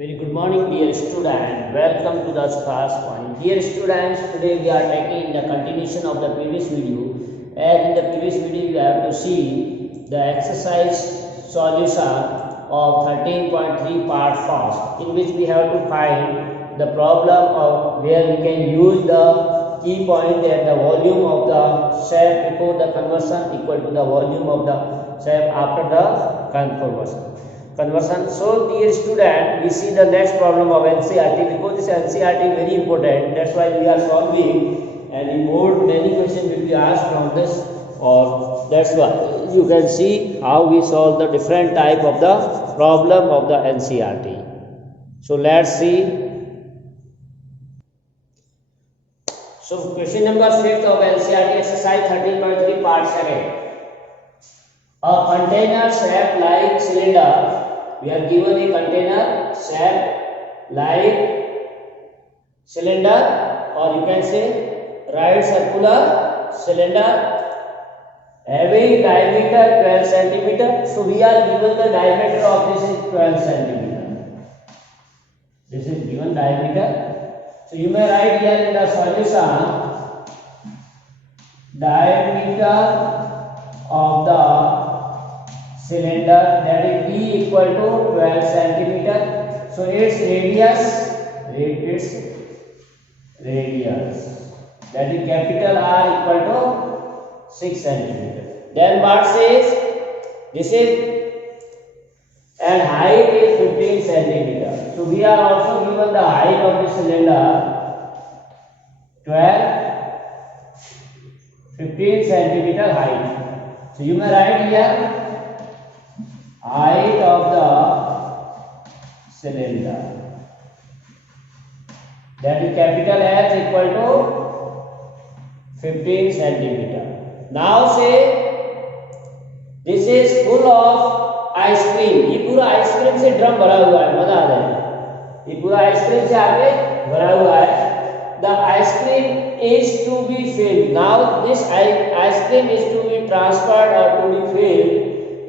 Very good morning, dear students. Welcome to the SUTHAR'S point. Dear students, today we are taking the continuation of the previous video. As in the previous video, you have to see the exercise solution of 13.3 part first, in which we have to find the problem of where we can use the key point that the volume of the shape before the conversion equal to the volume of the shape after the conversion. So dear student, we see the next problem of NCERT. Because this NCERT is very important, that's why we are solving, and more many questions will be asked from this, or that's why you can see how we solve the different type of the problem of the NCERT. So let's see. So question number 6 of NCERT exercise 13.3 part 2. A container shaped like cylinder. We are given a container shaped like cylinder, or you can say right circular cylinder having diameter 12 centimeter. So we are given the diameter of this is 12 centimeter. This is given diameter. So you may write here in the solution diameter of the cylinder, that is B equal to 12 centimeter. So its radius, that is capital R equal to 6 centimeter. Then what says this is, and height is 15 centimeter. So we are also given the height of the cylinder 15 centimeter height. So you may write here height of the cylinder, that is capital H equal to 15 centimeter. Now say this is full of ice cream. ये पूरा ice cream से drum भरा हुआ है, मजा आ जाए. ये पूरा ice cream से आगे भरा हुआ है. The ice cream is to be filled. Now this ice cream is to be transferred or to be filled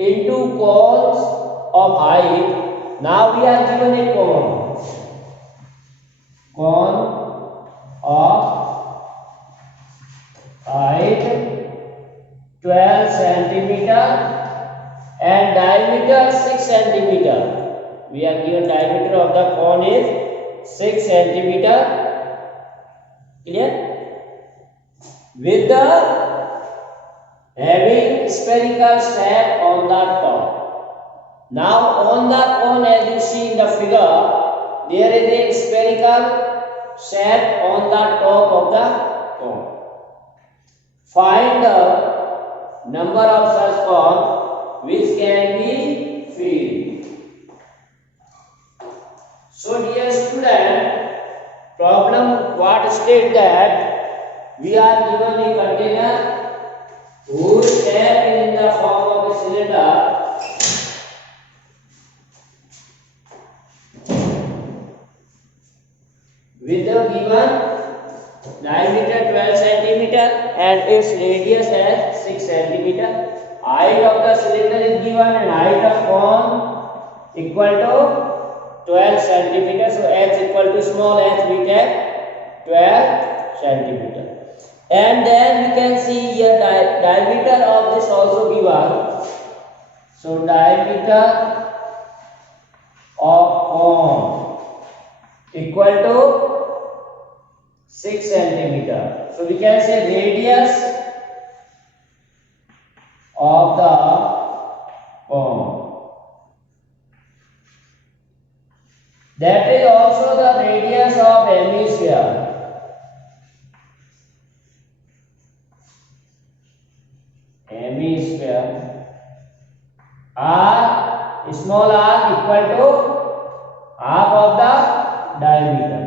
into cones of height. Now we are given a cone of height 12 centimeter and diameter 6 centimeter. We are given diameter of the cone is 6 centimeter. Clear? With the having spherical shape on the top. Now on the cone, as you see in the figure, there is a spherical shape on the top of the cone. Find the number of such cones which can be filled. So dear student, problem what states that we are given a container whose shape is in the form of a cylinder with the given diameter 12 centimeter and its radius as 6 centimeter. Height of the cylinder is given and height of cone equal to 12 centimeter. So h equal to small h, we take 12 centimeter. And then we can see here diameter of this also given. So diameter of cone equal to 6 centimeter. So we can say radius of the cone, that is also the radius of hemisphere. R, small r equal to half of the diameter.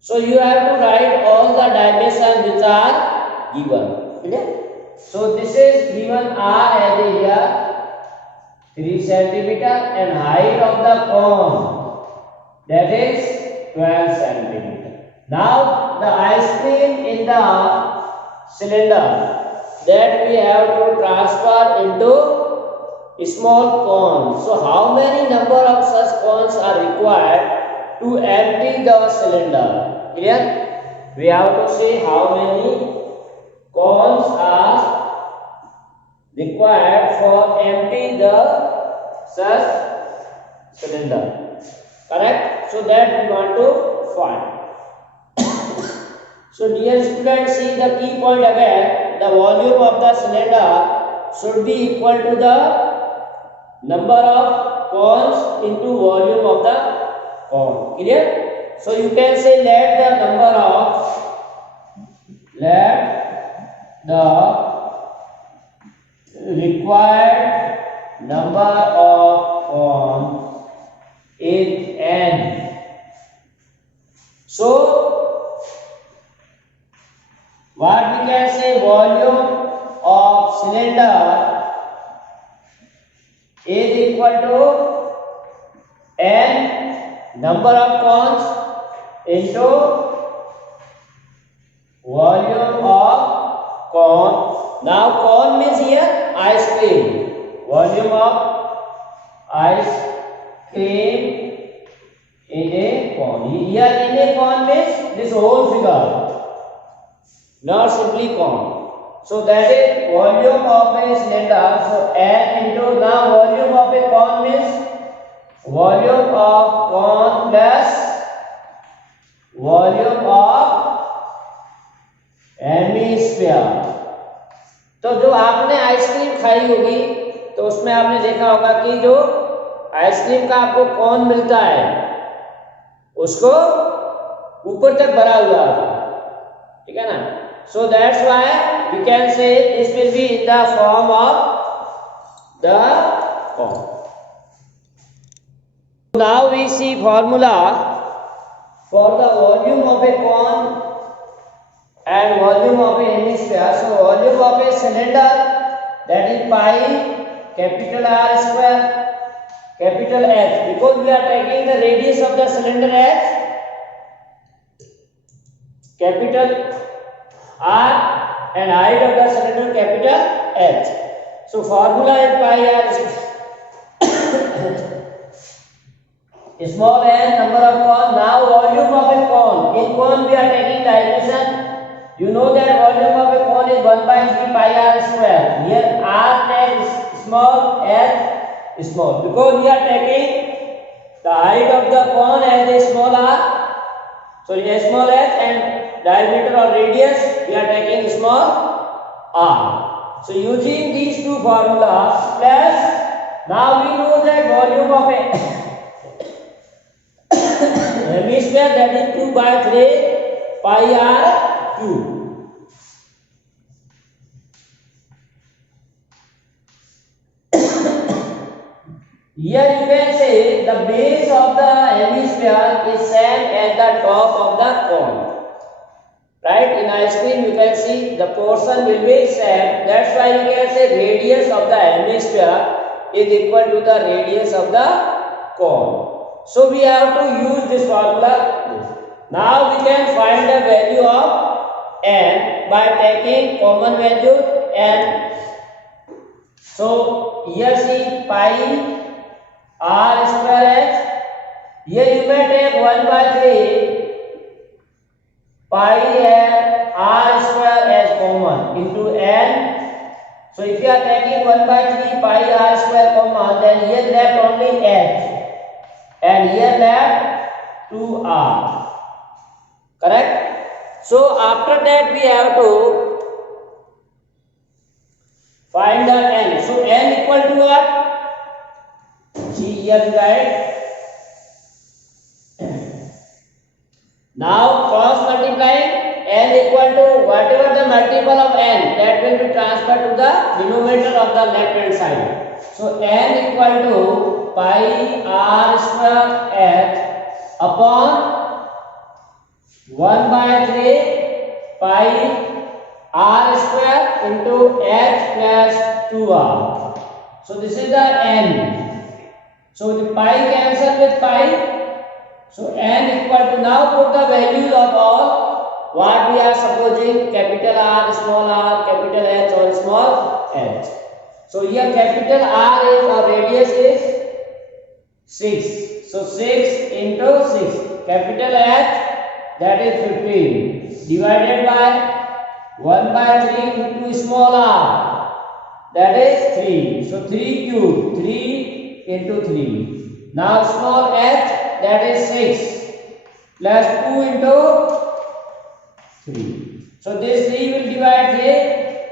So you have to write all the dimensions which are given. Okay? So this is given R as here 3 centimeter and height of the cone, that is 12 centimeter. Now the ice cream in the cylinder, that we have to transfer small cones. So how many number of such cones are required to empty the cylinder? Clear? We have to say how many cones are required for empty the such cylinder. Correct? So that we want to find. So dear students, see the key point again. The volume of the cylinder should be equal to the number of cones into volume of the cone. Clear? So you can say let the required number of cone is n. So what we can say, volume of cylinder is equal to n number of cones into volume of cone. Now cone means here ice cream. Volume of ice cream in a cone. Here in a cone means this whole figure, not simply cone. So that is volume of a cylinder. So n into, now volume of a cone means volume of cone plus volume of hemisphere. तो जो आपने ice cream खाई होगी तो उसमें आपने देखा होगा कि जो आइसक्रीम का आपको कोन मिलता है उसको ऊपर तक भरा हुआ था, ठीक है ना. So that's why we can say this will be in the form of the cone. Now we see formula for the volume of a cone and volume of a hemisphere. So volume of a cylinder, that is pi capital R square capital H, because we are taking the radius of the cylinder as capital R and height of the cylinder capital H. So formula is pi R small n number of cone. Now volume of a cone. In cone we are taking the equation. You know that volume of a cone is 1 by 3 pi r square. Here r takes small, h small, because we are taking the height of the cone as a small r, sorry, a small h, and diameter or radius we are taking small r. So using these two formulas plus, now we know that volume of a hemisphere, that is 2 by 3 pi r cube. Here you can say the base of the hemisphere is same as the top of the cone. Right? In ice cream you can see the portion will be same. That's why you can say radius of the hemisphere is equal to the radius of the cone. So we have to use this formula. Now we can find the value of n by taking common value n. So here see pi r square h. Here you may take 1 by 3 pi r square as common into n. So if you are taking 1 by 3 pi r square common, then here left only h and here left 2r. Correct? So after that we have to find the n. So n equal to what? See here we write. Now cross multiplying, n equal to whatever the multiple of n, that will be transferred to the denominator of the left hand side. So n equal to pi r square h upon 1 by 3 pi r square into h plus 2r. So this is the n. So the pi cancel with pi. So n equal to, now put the values of all what we are supposing, capital R, small r, capital H or small h. So here capital R is, or radius is 6. So 6 into 6. Capital H, that is 15. Divided by 1 by 3 into small r, that is 3. So 3 cube, 3 into 3. Now small h, that is 6 plus 2 into 3. So this 3 will divide this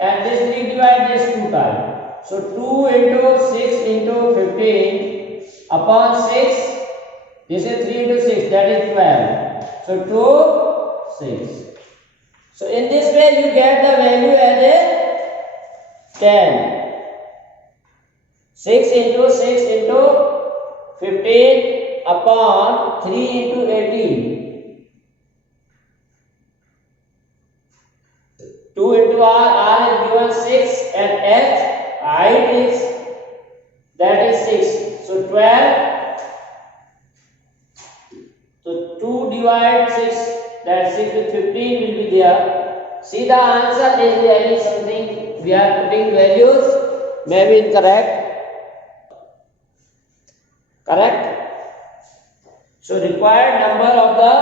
and this 3 divide this 2 times. So 2 into 6 into 15 upon 6. This is 3 into 6, that is 12. So 2, 6. So in this way you get the value as a 10. 6 into 6 into 15 upon 3 into 18. 2 into r is given 6 and h, height is, that is 6. So 12. So 2 divide 6, that 6 with 15 will be there. See the answer is really something we are putting values, maybe incorrect. Correct? So required number of the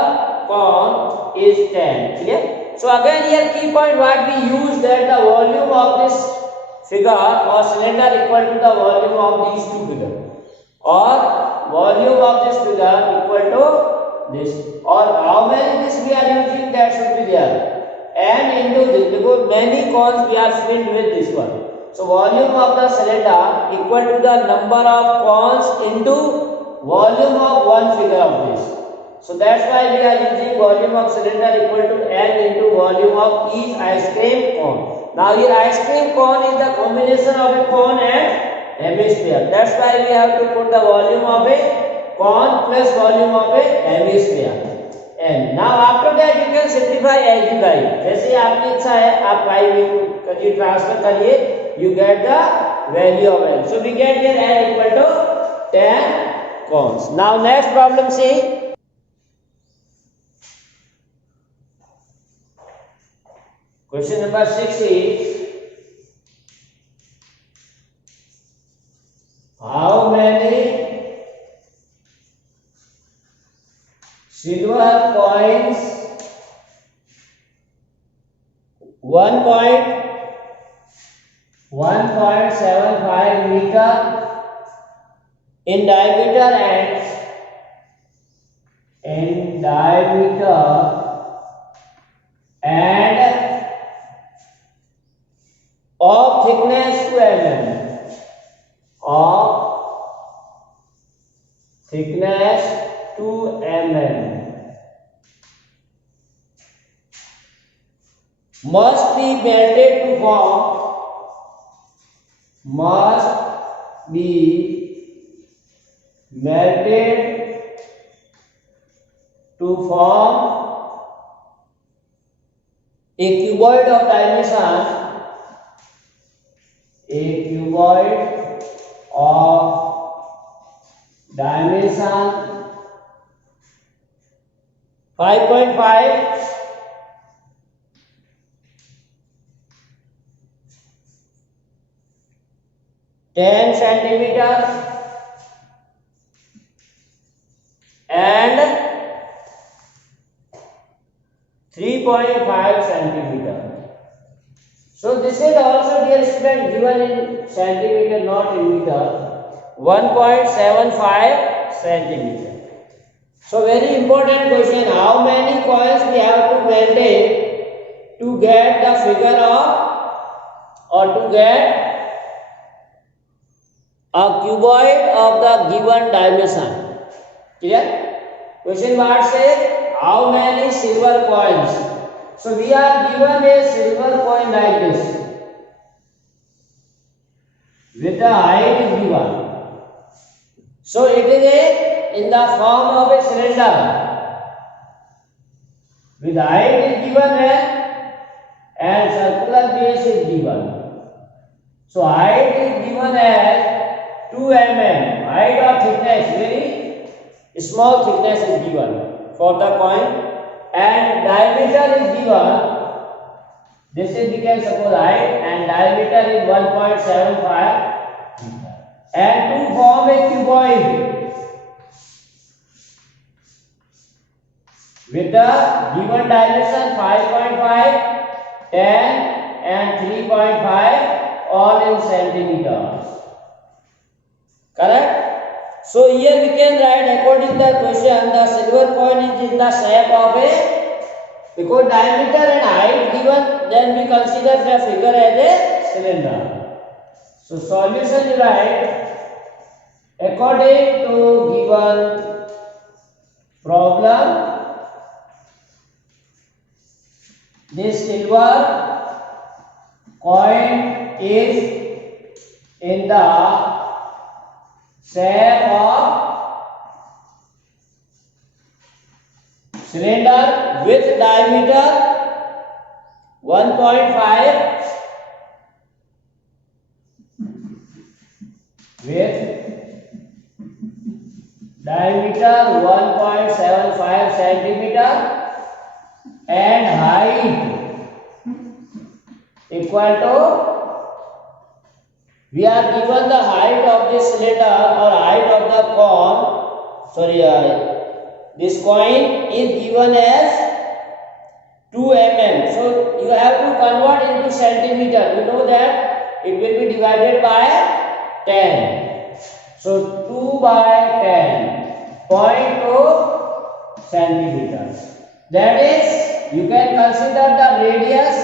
cone is 10. Clear? So again here key point what we use, that the volume of this figure or cylinder equal to the volume of these two figures, or volume of this figure equal to this, or how many this we are using, that should be there, and into this, because many cones we are filled with this one. So volume of the cylinder equal to the number of cones into volume of one figure of this. So that's why we are using volume of cylinder equal to N into volume of each ice cream cone. Now here ice cream cone is the combination of a cone and hemisphere. That's why we have to put the volume of a cone plus volume of a hemisphere. And now after that you can simplify as you like. जैसे आपकी इच्छा है आप y transfer करिए, you get the value of n. So we get here n equal to 10 cones. Now next problem see. Question number 6 is, how many silver coins 1.75 meter in diameter and of thickness 2 mm, of thickness 2 mm must be melted to form a cuboid of dimension 5.5 10 centimeters and 3.5 centimeter. So this is also, dear student, given in centimeter, not in meter. 1.75 centimeter. So very important question, how many coins we have to melt it to get the figure of, or to get a cuboid of the given dimension. Clear? Question mark says, how many silver coins? So we are given a silver coin like this, with the height is given. So it is in the form of a cylinder, with height is given and circular base is given. So height is given as 2 mm, height of thickness, very small thickness is given for the coin, and diameter is given. This is, we can suppose, height, and diameter is 1.75 and to form a cuboid with the given dimension 5.5, 10 and 3.5 all in centimeters. Correct? So here we can write according to the question, the silver coin is in the shape of a, because diameter and height given, then we consider the figure as a cylinder. So solution you write according to given problem, this silver coin is in the shape of cylinder with diameter 1.5 with diameter 1.75 centimeter and height equal to, we are given the height of this cylinder or height of the this coin is given as 2 mm. So you have to convert into centimeter. You know that it will be divided by 10. So 2 by 10, 0.2 centimeters. That is, you can consider the radius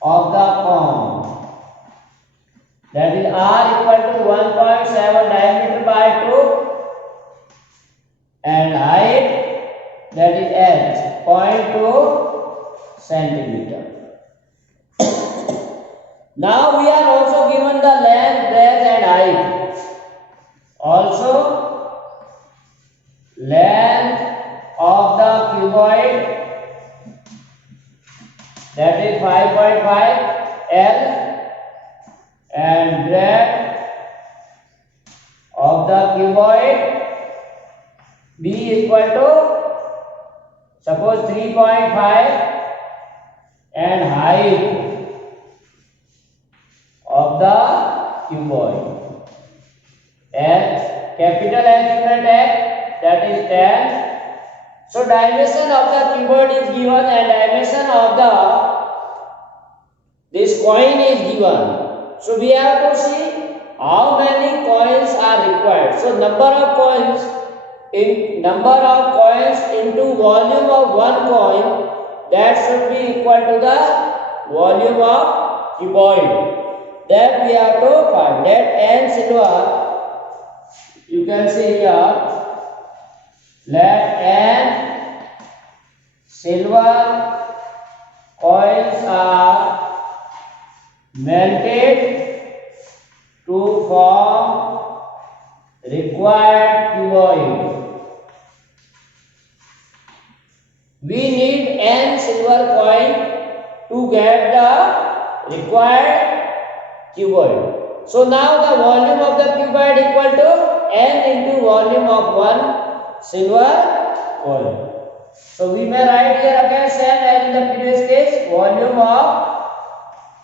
of the cone. That is R equal to 1.7 diameter by 2 and height, that is H, 0.2 centimeter. Now we are also given the length, breadth and height. Also length of the cuboid, that is 5.5 L, and breadth of the cuboid B equal to, suppose 3.5 and height of the cuboid H, capital H unit H, that is 10. So dimension of the cuboid is given and dimension of this coin is given. So we have to see how many coins are required. So number of coins into volume of one coin, that should be equal to the volume of cuboid. That we have to find. That N silver, you can see here, let N silver coins are melted to form required cuboid. We need N silver coin to get the required cuboid. So now the volume of the cuboid equal to N into volume of one silver coin. So we may write here again same as in the previous case, volume of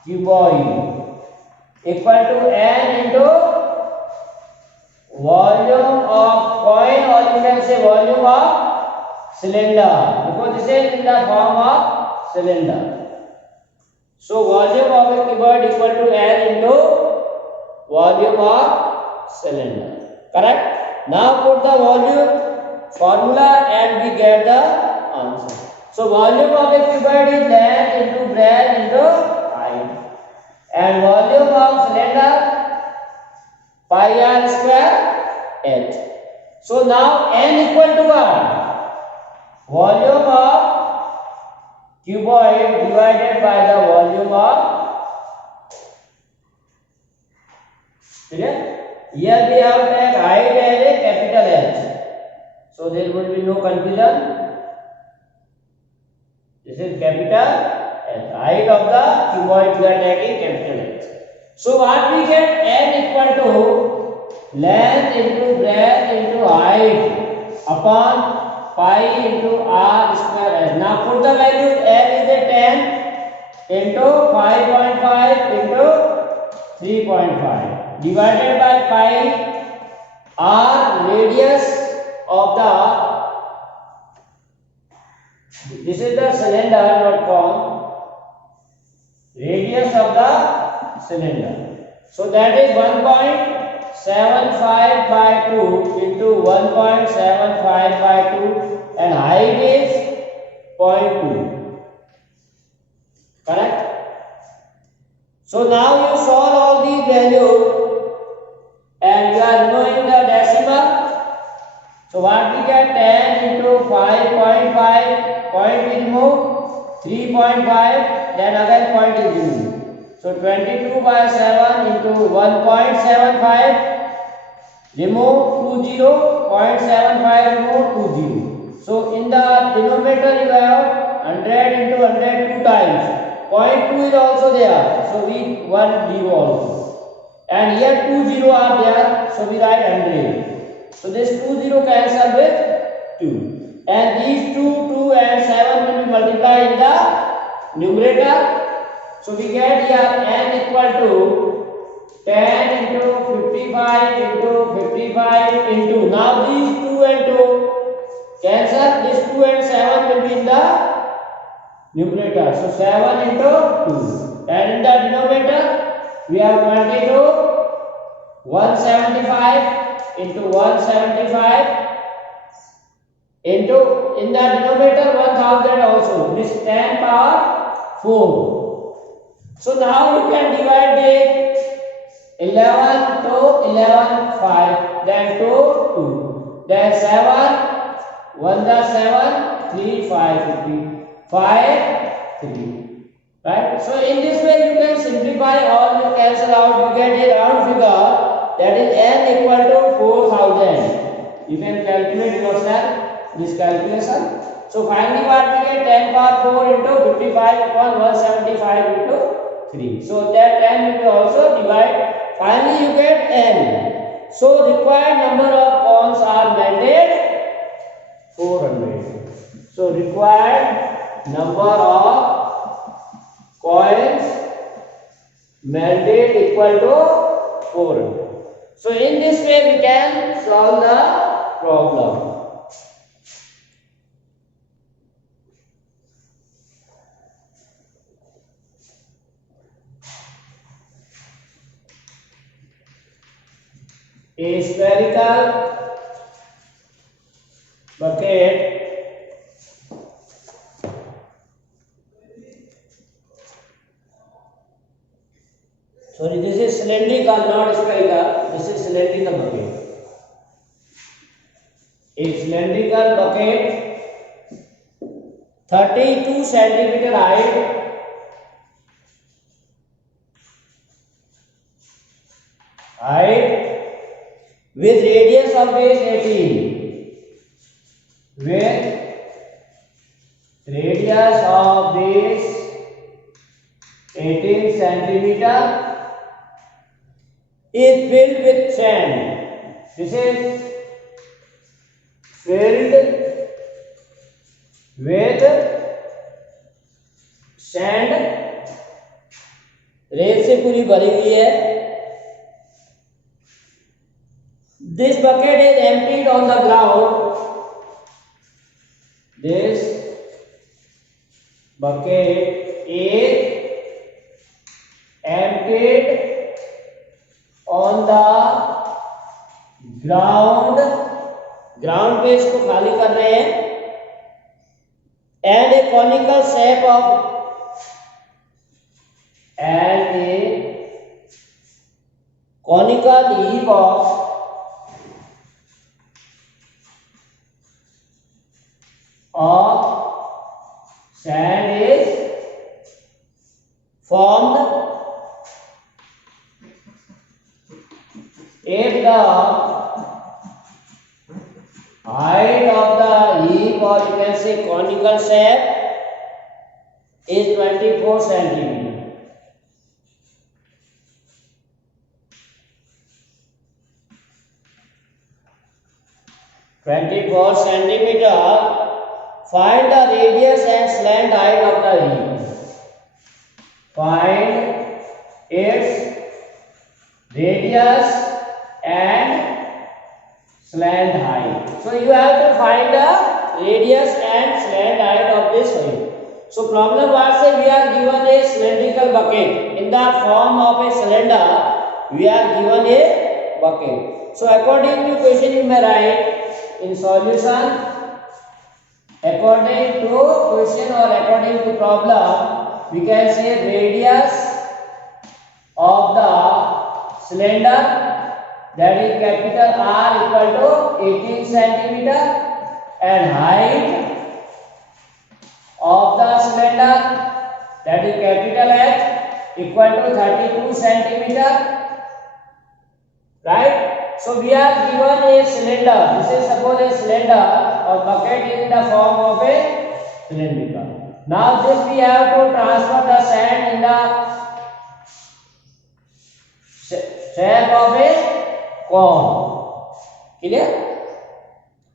cuboid equal to N into volume of coin, or you can say volume of cylinder, because this is in the form of cylinder. So volume of a cuboid equal to N into volume of cylinder. Correct? Now put the volume formula and we get the answer. So volume of a cuboid is length into breadth into height, and volume of cylinder pi r square h. So now N equal to what? Volume of cuboid divided by the volume of, here we have take height as a capital H, so there will be no confusion. This is capital H, height of the cuboid we are taking capital H. So what we get? N equal to length into breadth into height upon pi into r square s. Now put the value. L is a 10 into 5.5 into 3.5 divided by pi. R radius of the, this is the cylinder, not cone, radius of the cylinder. So that is 1.75 by 2 into 1.75 by 2 and height is 0.2. Correct? So now you solve all these values and you are knowing the decimal. So what we get? 10 into 5.5, point is removed, 3.5, then again point is removed. So 22 by 7 into 1.75, remove 20, 0.75 remove 20. So in the denominator you have 100 into 100 two times. 0.2 is also there. So we 1 0 also. And here 2 0 are there, so we write 100. So this 2 0 cancel with 2. And these 2 and 7 will be multiplied in the numerator. So we get here n equal to 10 into 55 into 55 into. Now these 2 and 2 cancel. This 2 and 7 will be in the numerator. So 7 into 2. And in the denominator we have 22, 175 into 175 into, in the denominator 1000 also, this 10 power 4. So now you can divide it 11 to 11, 5, then 2, 2, then 7, 1 the 7, 3, 5, 50, 5, 3. Right? So in this way you can simplify or you cancel out, you get a round figure, that is n equal to 4000. You can calculate yourself this calculation. So finally what we get? 10 power 4 into 55 upon 175 into 3. So that 10 will be also divide. Finally you get n. So required number of cones are melted 400. So required number of coins melted equal to 400. So in this way we can solve the problem. A spherical bucket this is cylindrical, not spherical. This is cylindrical bucket. A cylindrical bucket 32 centimeter height with radius of base 18. With radius of base 18 centimeter is filled with sand. This is filled with sand. रेत से पूरी भरी हुई है. This bucket is emptied on the ground. This bucket is emptied on the ground. Ground पे इसको खाली कर रहे हैं. And a conical shape of conical heap of sand is formed if the height of the heap, or you can say conical shape, is 24 centimeter. 24 centimeter. Find the radius and slant height of the leaf. Find its radius and slant height. So you have to find the radius and slant height of this leaf. So problem was say we are given a cylindrical bucket in the form of a cylinder. We are given a bucket. So according to question you may write in solution. According to question or according to problem, we can say radius of the cylinder, that is capital R, equal to 18 centimeter, and height of the cylinder, that is capital H, equal to 32 centimeter. Right? So we are given a cylinder. This is suppose a cylinder or bucket in the form of a cylinder. Now this we have to transfer the sand in the shape of a cone. Clear?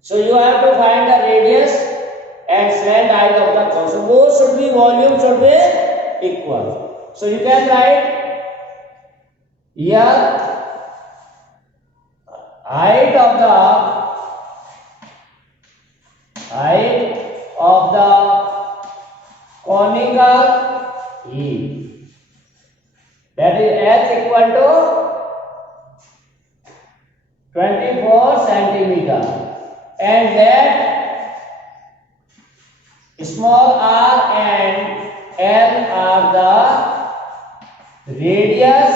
So you have to find the radius and slant height of the cone. So both should be, volume should be equal. So you can write here height of the conical leaf, that is H equal to 24 centimeter, and that small r and L are the radius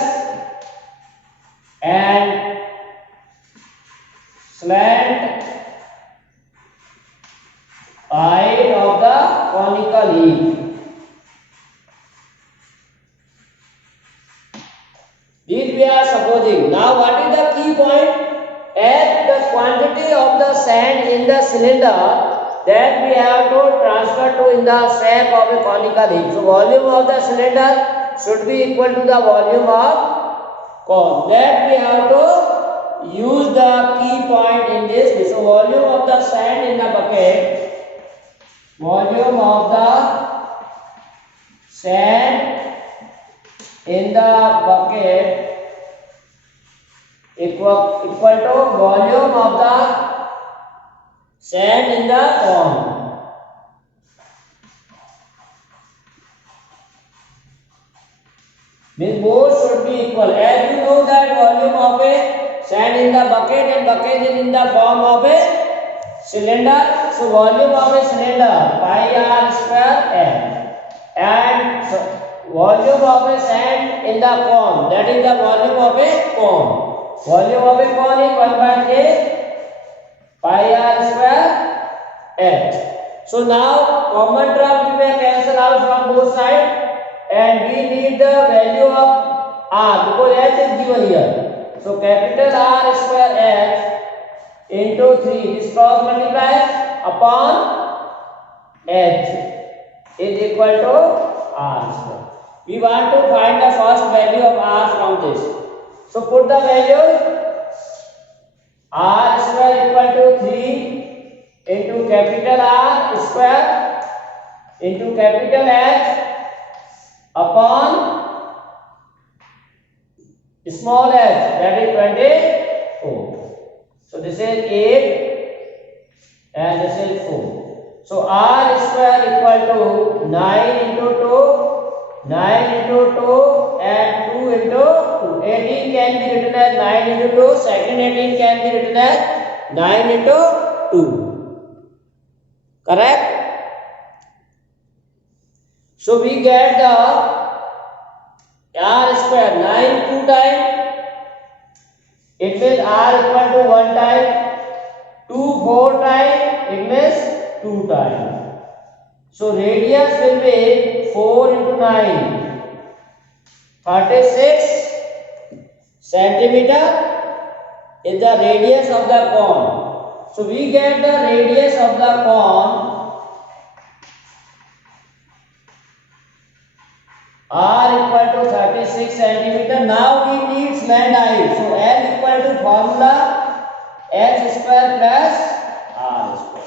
and slant height of the conical leaf. This we are supposing. Now what is the key point? As the quantity of the sand in the cylinder, that we have to transfer to in the shape of a conical leaf. So volume of the cylinder should be equal to the volume of cone. That we have to use the key point in this. So volume of the sand in the bucket, volume of the sand in the bucket equal to volume of the sand in the cone. Means both should be equal. As you know that volume of a sand in the bucket and bucket is in the form of a cylinder. So volume of a cylinder pi r square m, and volume of a sand in the cone, that is the volume of a cone. Volume of a cone is 1 by a pi r square h. So now common term we may cancel out from both sides, and we need the value of r because h is given here. So capital R square h into 3, this cross multiplies upon h is equal to r square. We want to find the first value of r from this. So put the value r square equal to 3 into capital R square into capital H upon small h, that is 24. So this is 8 and this is 4. So r square equal to 9 into 2, 9 into 2 and 2 into 2. 18 can be written as 9 into 2, second 18 can be written as 9 into 2. Correct? So we get the r square 9 2 times, it means r equal to 1 time, 2 4 times, it means 2 times. So radius will be 4 into 9, 36 centimeter is the radius of the cone. So we get the radius of the cone r equal to 36 centimeter. Now we need slant height. So L equal to formula h square plus square.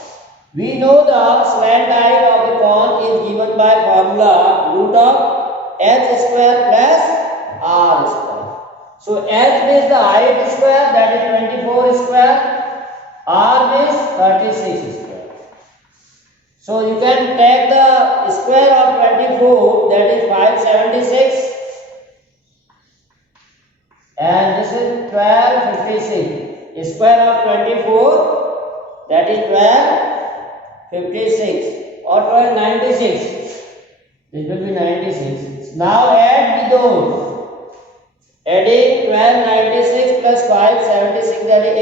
We know the slant height of the cone is given by formula root of h square plus r square. So h is the height square, that is 24 square, r is 36 square. So you can take the square of 24, that is 576, and this is 1256. Square of 24, that is 1256 or 1296. This will be 96. Now add with those. Adding 1296 plus 576, that is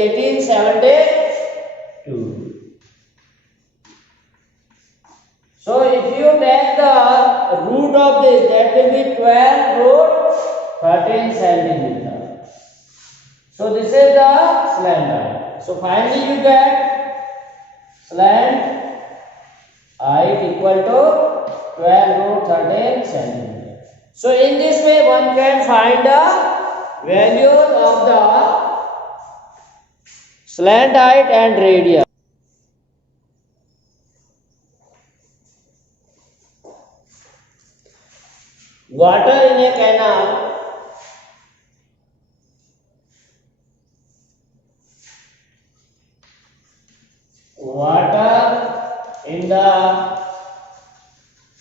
1872. So if you take the root of this, that will be 12 root 13 centimeter. So this is the slant height. So finally you get slant height equal to 12 root 13 centimeter. So in this way one can find the values of the slant height and radius. Water in a canal in the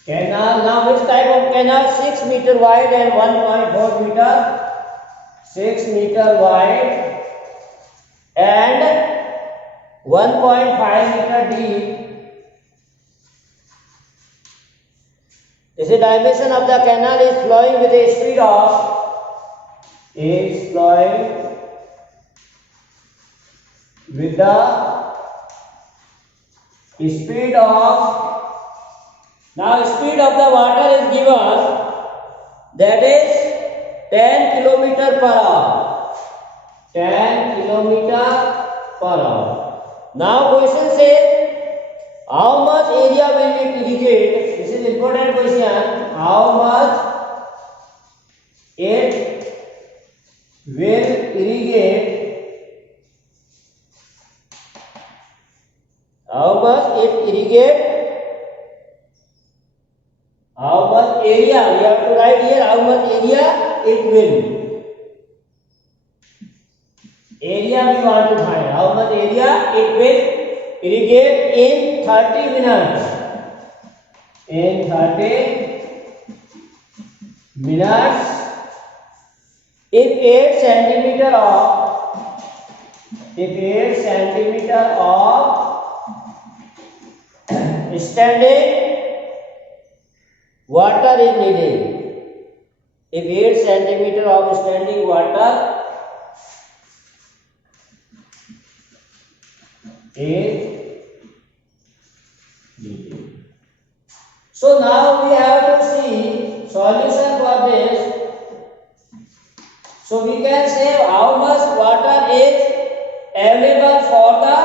canal. Now which type of canal? 6 meter wide and 1.4 meter. 6 meter wide and 1.5 meter deep. This is dimension of the canal is flowing with a speed of now speed of the water is given, that is 10 kilometer per hour. 10 kilometer per hour. Now question says how much area will it irrigate? This is important question. How much it will irrigate? How much it irrigate? How much area? We have to write here how much area it will. Area we want to find. How much area it will irrigate in 30 minutes. In 30 minutes, if 8 centimeter of standing water is needed. If 8 centimeter of standing water is needed. So now we have to see solution for this. So we can say how much water is available for the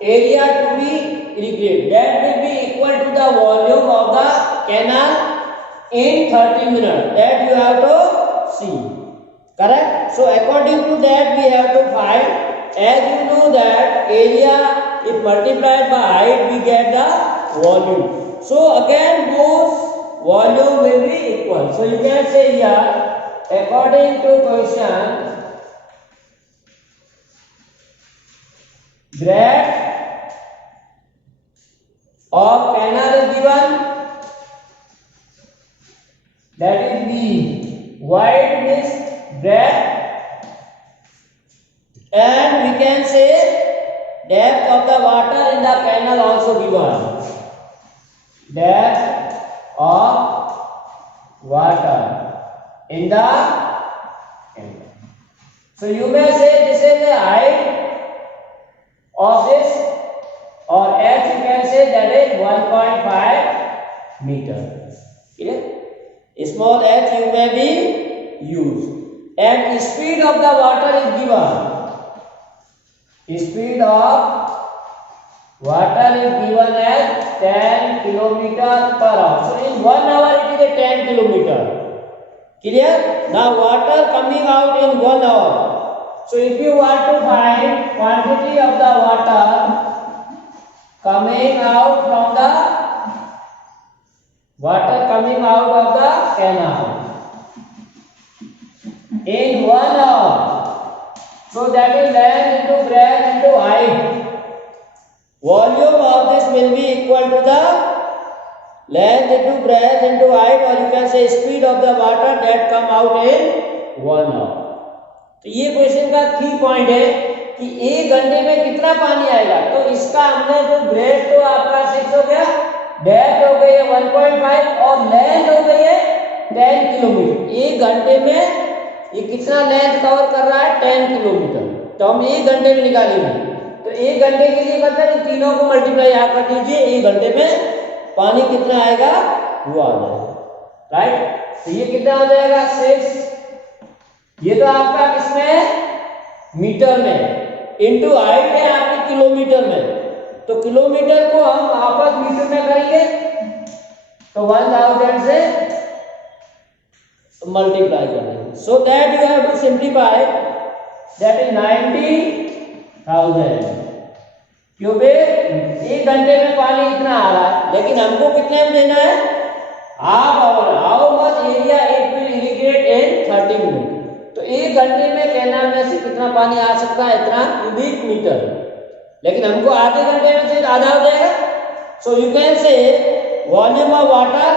area to be irrigated. That will be equal to the volume of the canal in 30 minutes. That you have to see. Correct? So according to that we have to find, as you know that area if multiplied by height we get the volume. So again both volume will be equal. So you can say here according to question breadth of canal is given, that is B. Wide means breadth, and we can say depth of the water in the canal also given. Depth of water in the canal. So you may say this is the height of this, or h you can say that is 1.5 meter. Clear? Small h you may be used, and speed of the water is given. Speed of water is given as 10 kilometer per hour. So in 1 hour it is a 10 kilometer. Clear? Now water coming out in 1 hour. So if you want to find quantity of the water coming out from the water coming out of the canal in 1 hour. So that is length into breadth into height. Volume of this will be equal to the length into breadth into height, or you can say speed of the water that come out in 1 hour. तो ये question का की point है कि 1 घंटे में कितना पानी आएगा। तो इसका हमने जो ब्रेथ तो आपका 6 हो गया, डेप्थ हो गई है 1.5 और लेंथ हो गई है 10 किलोमीटर। 1 घंटे में ये कितना लेंथ कवर कर रहा है, 10 किलोमीटर। तो हम 1 घंटे में निकालेंगे। तो 1 घंटे के लिए मतलब कि तीनों को मल्टीप्लाई यहाँ कर दीजिए, 1 घंटे में पानी कितना आएगा वो आ जाएगा, राइट। तो ये कितना हो जाएगा 6, ये तो आपका किसमें है, मीटर में, इनटू हाइट है आपकी किलोमीटर में। तो किलोमीटर को हम आपस मीटर में करेंगे तो 1000 से मल्टीप्लाई करेंगे। So that you have to simplify, that is 90,000 cubic. 1 घंटे में पानी इतना आ रहा है, लेकिन हमको कितने में देना है, half hour. How much area it will irrigate in 30 minute. तो 1 घंटे में कैनाल में से कितना पानी आ सकता है, इतना क्यूबिक मीटर। लेकिन हमको आधे घंटे में से आधा हो जाएगा। So you can say volume of water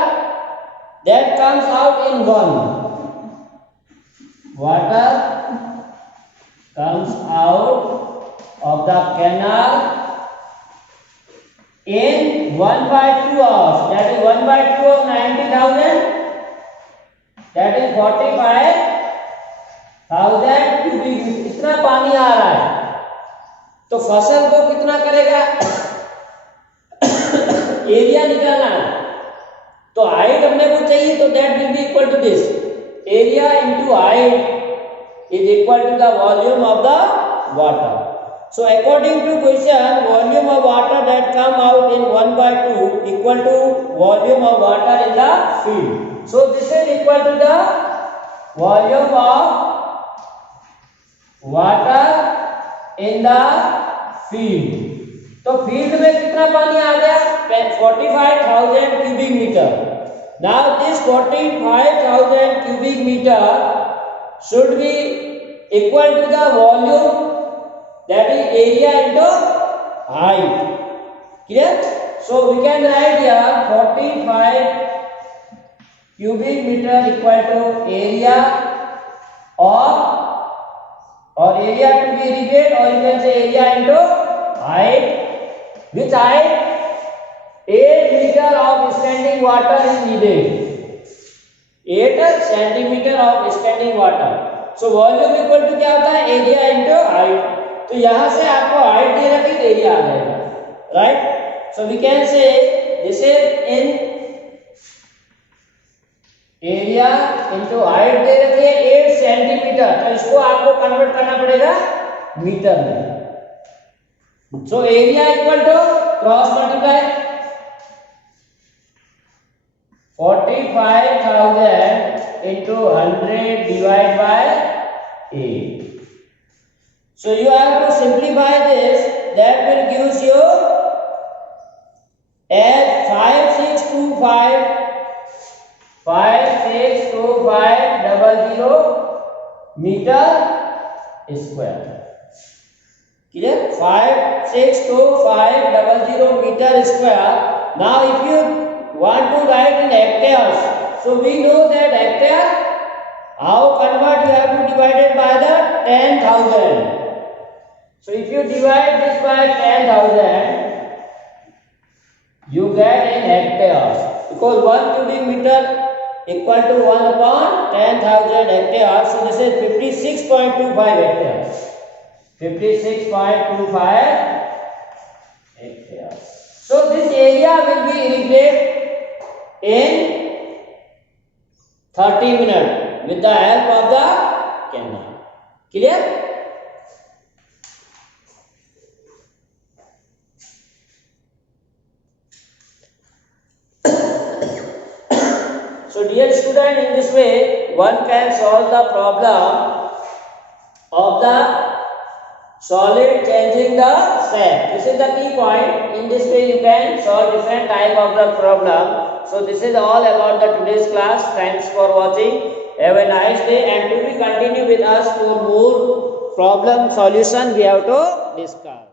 that comes out in 1, water comes out of the canal in 1/2 hours, that is 1/2 of 90,000, that is 45,000 cubic feet। इतना पानी आ रहा है। तो फसल को कितना करेगा, एरिया निकालना है। तो हाइट अपने को चाहिए, तो that will be equal to this, area into height is equal to the volume of the water. So according to question, volume of water that come out in 1/2 equal to volume of water in the field. So this is equal to the volume of water in the field. तो field में कितना पानी आ गया, 45,000 cubic meter. Now this 45,000 cubic meter should be equal to the volume, that is area into height. Clear? So we can write here 45 cubic meter equal to area or area to be irrigated, or you can say area into height. Which height? 8 meter of standing water is needed. 8 centimeter of standing water. So volume equal to क्या होता है, area into height. तो यहां से आपको height दे रखी तो एरिया आ जाएगा, right. So we can say this is in area into height दे रखी है 8 सेंटीमीटर। तो इसको आपको कन्वर्ट करना पड़ेगा मीटर में। So area equal to cross multiply 45,000 into 100 divided by 8. So you have to simplify this. That will gives you as 5625 meter square. Clear? 5625 meter square. Now if you want to write in hectares, so we know that hectare, how convert, you have to divide it by the 10,000. So if you divide this by 10,000, you get in hectares, because 1 cubic meter equal to 1 upon 10,000 hectares. So this is 56.25 hectares. 56.25 hectares. So this area will be irrigated in 30 minutes with the help of the canal. Clear? So dear student, in this way one can solve the problem of the solid changing the shape. This is the key point. In this way you can solve different type of the problem. So this is all about the today's class. Thanks for watching. Have a nice day, and to be continue with us for more problem solution we have to discuss.